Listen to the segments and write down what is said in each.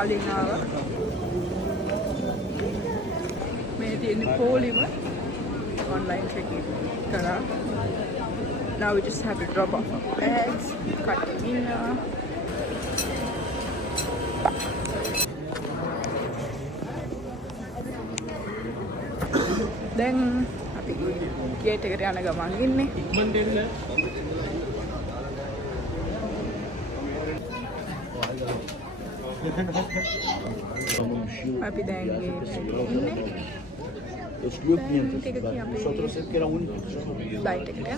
කලින් ආවා. මේ තියෙන පොලිම online checking කරා. Now we just have to drop off our bags. Katarina. Then අපි gate එකට යන ගමන් ඉන්නේ. අපි දැන් gate එකේ ඉන්නේ. Eu subi 500. Só trouxe porque era a única. Flight එකට යනවා.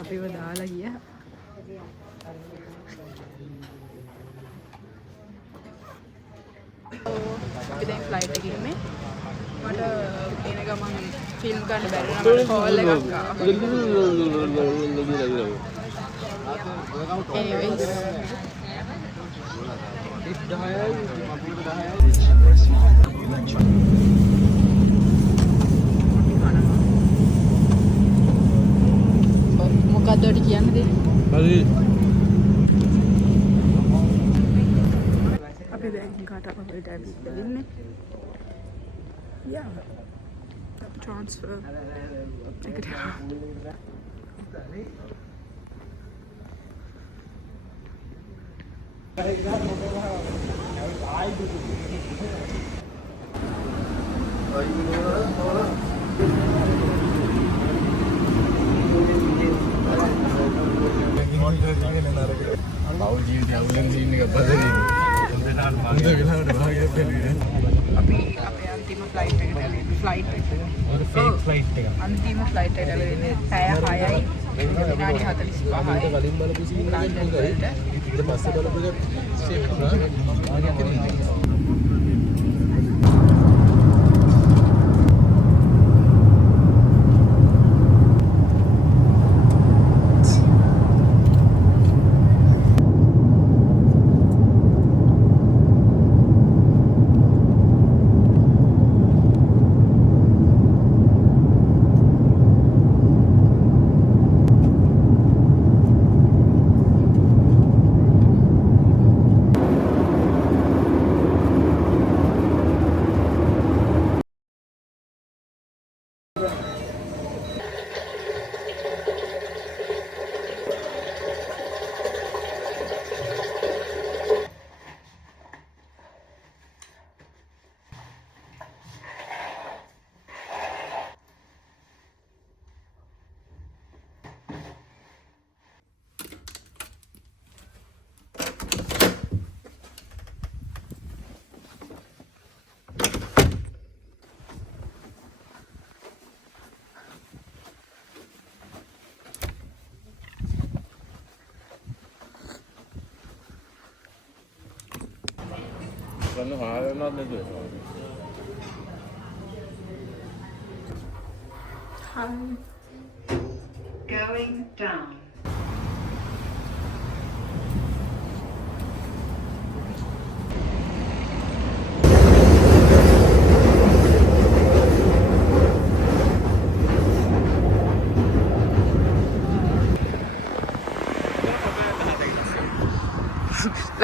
අපිව දාලා ගියා. අපි දැන් flight එකේ ඉන්නේ. මට එන ගමන් ෆිල්ම් ගන්න බැරි නම් මට කෝල් එකක් ආවා. Anyways. මොකක්ද ඔය කියන්නේ? හරි. අපි දැන් කාටවත් අපිට ඇවිත් ඉන්නේ. Yeah. Transfer. Check it out. අපි අපේ අන්තිම ෆ්ලයිට් එකට ඇවිල්ලා ෆ්ලයිට් එක ෆේක් ෆ්ලයිට් එක අන්තිම ෆ්ලයිට් එකට ඇවිල්ලා පැය 6යි විනාඩි 45යි කලින් බලපු සීන් ලන්ඩන් වලට ඊට පස්සේ බලපු එක සේව් කරා Going down.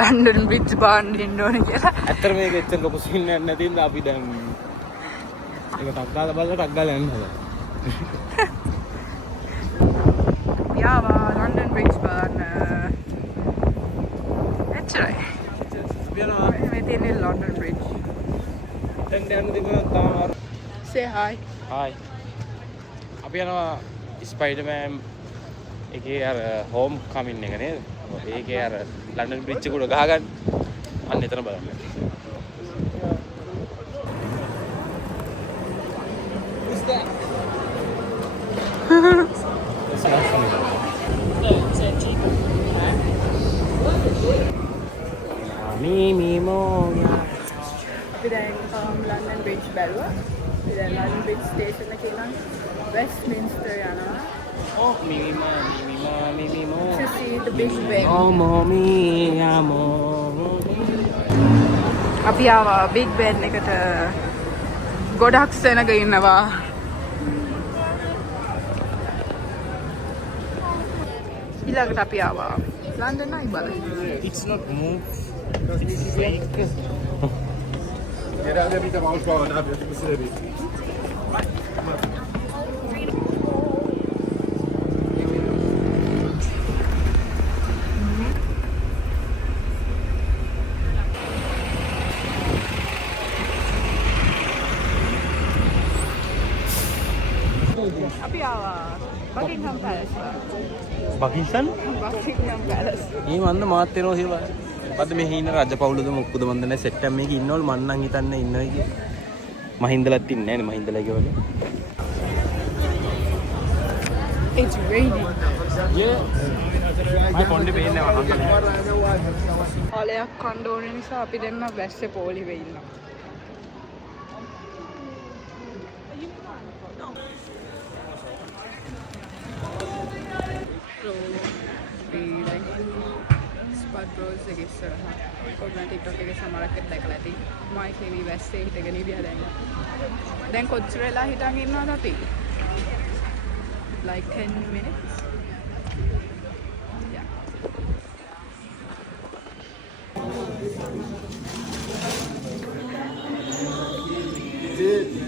ලන්ඩන් බ්‍රිජ් බාන්න ඉන්න ඕන කියලා. ඇත්තට මේක එච්චර ලොකු සීන් එකක් නැති ඉඳලා අපි දැන් ඒක ටක් ගාලා බලලා ටක් ගාලා යන්න හදලා. යාවා ලන්ඩන් බ්‍රිජ් බාන්න. එච්චරයි. යනවා. මේ තියෙන්නේ ලන්ඩන් බ්‍රිජ්. දැන් යන්න තිබුණා තාම. Say hi. Hi. අපි යනවා ස්පයිඩර්මෑන් එකේ අර හෝම් කමින් එක නේද? ඒකේ අර ලන්ඩන් බ්‍රිජ් එක උඩ ගහගන්න. අන්න එතන බලන්න. අපි දැන් ලන්ඩන් බ්‍රිජ් බැලුවා. අපි දැන් ලන්ඩන් බ්‍රිජ් ස්ටේෂන් එකේ ඉඳන් වෙස්ට්මින්ස්ටර් යනවා. Oh, Mimimo. To see the Big Ben. Oh, mommy, amor. අපි ආවා Big Ben එකට ගොඩක් සෙනග ඉන්නවා. ඊළඟට අපි ආවා ලන්ඩන් අයි බලන්න. It's not move. Era a vita ma uscova, no, perché così devi. අපි ආවා බකින්හම් පැලස් බකින්සන් බකින්හම් පැලස් මේ මන්ද මාත් වෙනවා කියලා. මොකද මේ හින රජ පවුලද මොකද මන්ද නැහැ සෙට් එකක් මේක ඉන්නවලු මන් නම් හිතන්නේ ඉන්නවා කියලා. මහින්දලත් ඉන්නේ නැහැ නේ මහින්දලා කියවල. It's raining. මම පොණ්ඩේ පේන්නේ නැහැ. ආලයක් කන්න ඕන නිසා අපි දෙන්න වැස්සේ පොලි වෙ ඉන්නවා. ස්පොට් රෝල්ස් එක ඉස්සරහා ඔයගොල්ලෝ TikTok එකේ සමහරක් දැකලා ඇති. මයි කෙවි වැස්සේ හිටගෙන ඉඳියා දැන්. දැන් කොච්චර වෙලා හිටන් ඉන්නවද අපි? Like 10 minutes. Yeah.